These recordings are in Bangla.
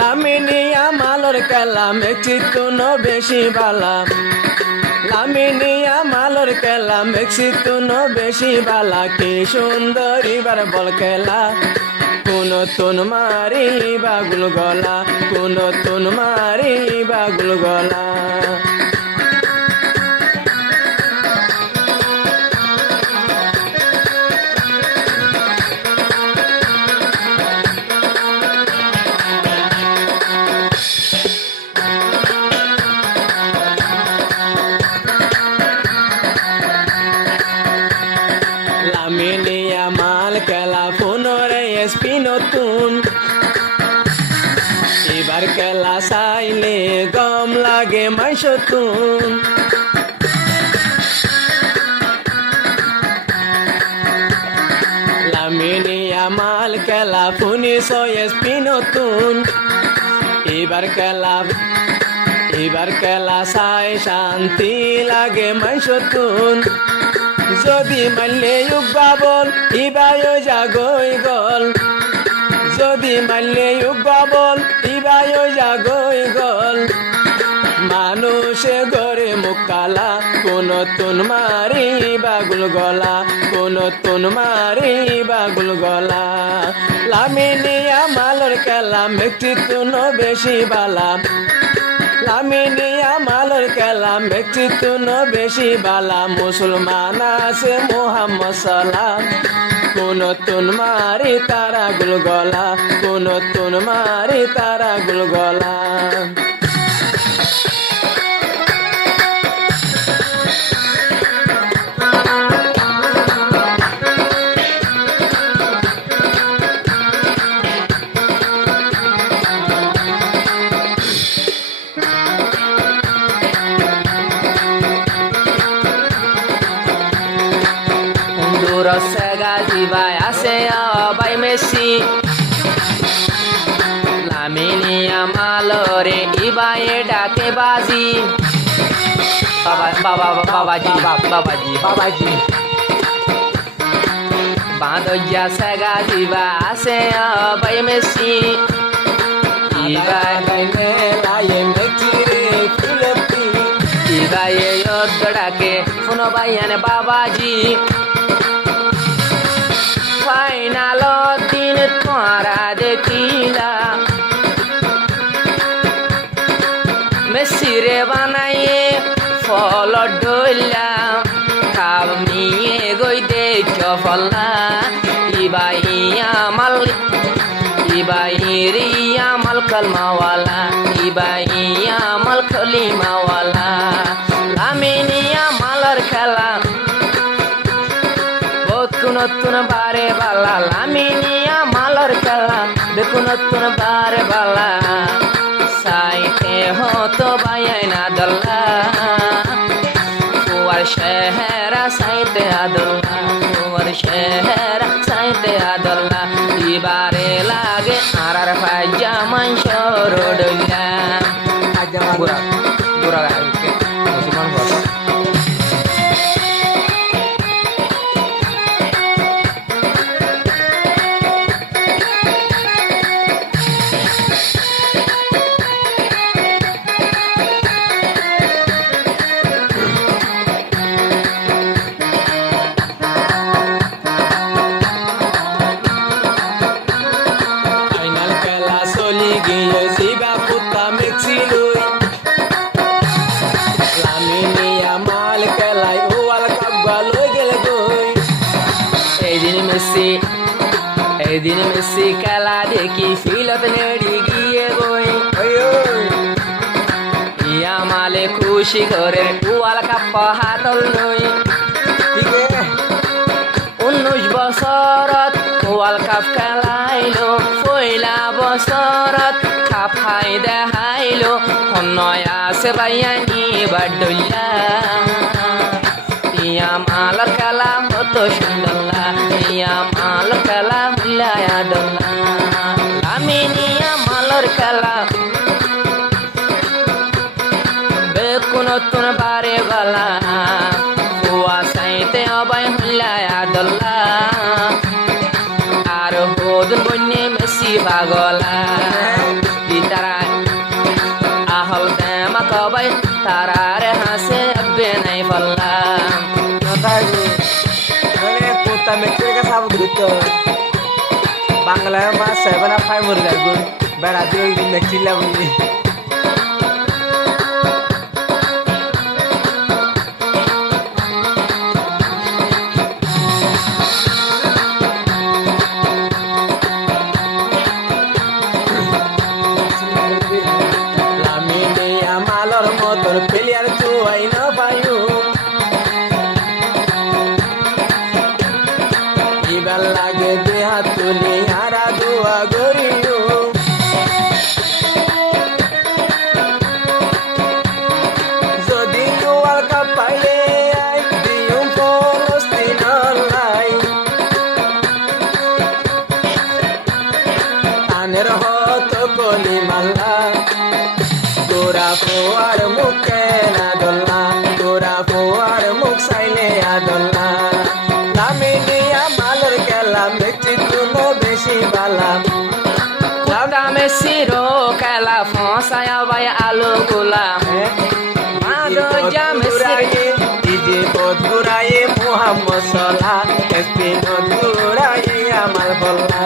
লামিনিয়া মালর খেলা মেক্সিকো ন বেশি বালা লামিনিয়া মালর খেলা মেক্সিকো ন বেশি বালা কি সুন্দরী বার বল খেলা কোন তুন মারি বাগুল গলা কোন তুন মারি বাগুল গলা লামিনিয়া মাল খেলা পুনরে এসপি নতুন এবার খেলা চাইলে গম লাগে মাইসতুন লামিনিয়া মাল খেলা পুনিশ এসপি নতুন এবার খেলা চাই শান্তি লাগে মাইসতুন যদি মানলে বাবল ইবায় জাগই গল যদি মানলে বাবল ইবায় জাগই গল মানুষে গড়ে মুকালা কোন তুন মারি বাগুল গলা কোন তুন মারি বাগুল গলা লামিনিয়া মালর খেলা মেক্সিকো বেশি বালা লামিনিয়া মালর খেলা মেক্সিকো বেশি বালা মুসলমান আছে মোহাম্মদ সালাম কোন তুন মারি তারা গুল গলা কোন তুন মারি তারা গুল গলা Sega diva ase abai Messi Laminia malore ibaye dake bazi babaji Badoja sega diva ase abai Messi Ibaye yodake funo bayane babaji final দিন তোরা দেখিলা মেসিরে বানাইয়ে ফল ডইলা খাব নিয়ে গই দেখ ফল্লা ইবাইয়া মাল কলমাওয়ালা ইবাইয়া মাল খলিমাওয়ালা লামিনিয়া মালর খেলা নতুন বারে বালা লামিনিয়া মালর খেলা দেখো নতুন বারে বালা সাইতে হতো বাইনা দল্লা ওয়ার শহরা সাইতে আদল্লা ওয়ার শহরা সাইতে আদল্লা ইবারে লাগে আরার ফাজা মানশর ডল্লা বুড়া বুড়া মুসলমান ভাষা এদিন মেসি খেলা দেখি ফিলত নেড়ি গিয়ে বই ইয়া মালে খুশি করে ওয়াল কাপ হাতল নই 19 বছৰত ওয়াল কাপ খেলাইলো পয়লা বছৰত কাপ হাই দেখাইলো নয় আছে বাইয়ানি বাডুল্লা ইয়া মালার খেলা হতো সুন্দরলা ইয়া মাল খেলা হুল্লায়া দোল্লা লামিনিয়া মালর খেলা বেকুন নতুন বারে বালা হুয়া সাইতে অবাই হুল্লায়া দোল্লা আর হোদন বন্যে মেসি পাগলা সবাই তারারে হাসে আব্বে নাই পাল্লা পোতা মেট্রিক সাব ঘুরতো বাংলায় মাস 7 আর 5 মরে যাবো বেড়া দিয়ে মেট্রিক লাগবে তোর প্লেয়ার তুই না পাইও এবার লাগে দেহা তুলি আর দোয়া গরিও যদি ওয়ার্ল্ড কাপ পাইলে আই দিও ফলস্তিন লাই আনের হত কলি মাল্লা তোরা ফোয়ার মুখে না দোলনা তোরা ফোয়ার মুখ সাইলে আদোলনা লামিনিয়া মালের খেলা মেচি তুনো বেশি বালা কোদা মেসিরো খেলা ফসায়া ভাই আলো গোলা মাদো যা মেসি দিদি পদুরায়ে মুহাম্মদ সাল্লাহ একটি নদুরায়ে আমাল বল্লা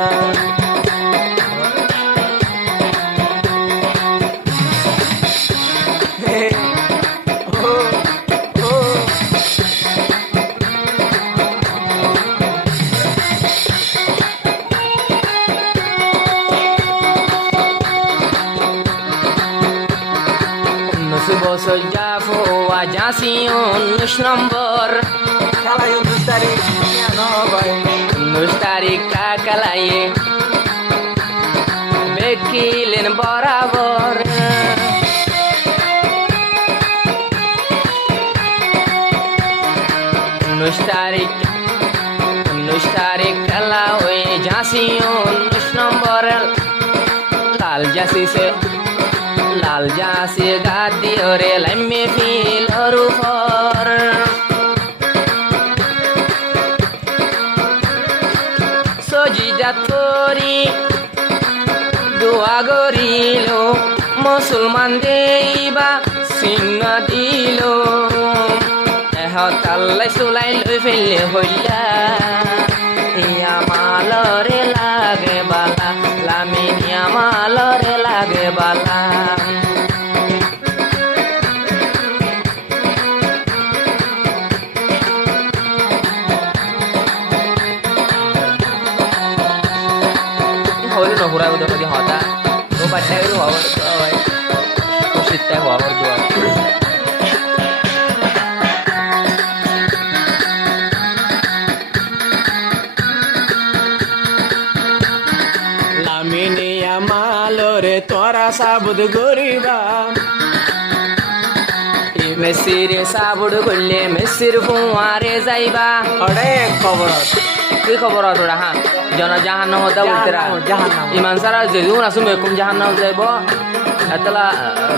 বছর যাবো আজাসি 19 নম্বর খেলা 19 তারিখ 19 তারিখ কাকালায়ে বেকিলেন বরাবর 19 তারিখ খেলা ওই ঝাঁসি 19 নম্বর লাল জাসি গাদি ওরে লাইমে ফিল হরুফর সজিদা তোরি দোয়া গরিল মুসলমান দেইবা সিংহ দিল এহতাল্লাই সুলাই লই ফেললে হইলা ইয়া মালরে লাগে বালা লামিনিয়া মালরে লাগে বালা hori no hura udah di hota lo baca itu hawar tuh ay kusitnya hawar tuh লামিনিয়া মালরে তোরা সাবুদ গরিবা মেসির সাবুদ গলে মেসির ফুয়ারে যাইবা অরে খবর কি খবর তোরা হ্যাঁ জাহান্নাম হতা উতরা ইমান সারা যেদিন আসুন বেকুম জাহান্নাম যাইব এতলা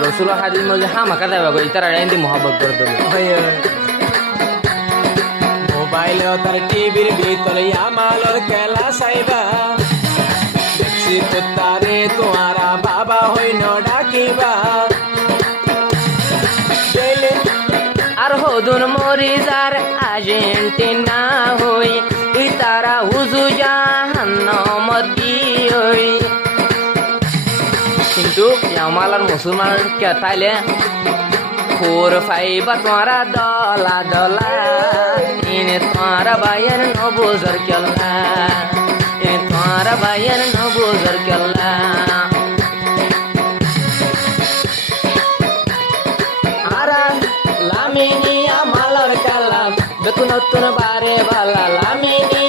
রসুল হাদিস মধ্যে হা মাকা যাইবা গো ইতারা এন্দি মোহাব্বত করে দেবে মোবাইল তার টিভির ভিতরে আমালর খেলা সাইবা দেখছি কুত্তারে তোমারা বাবা হইন ডাকিবা আর হদুন মরিজার আর্জেন্টিনা হই ইতারা হুজু জাহান্নাম দিই কিন্তু আমালার মুসলমান কে তাইলে 4-5 তোমারা দলা দলা ইনে তোমারা বাইয়ের নবুজর কেলা ইনে তোমারা বাইয়ের নবুজর কেলা লামিনিয়া মালর কালাম বেকু নতুন বারে বালা লামিনিয়া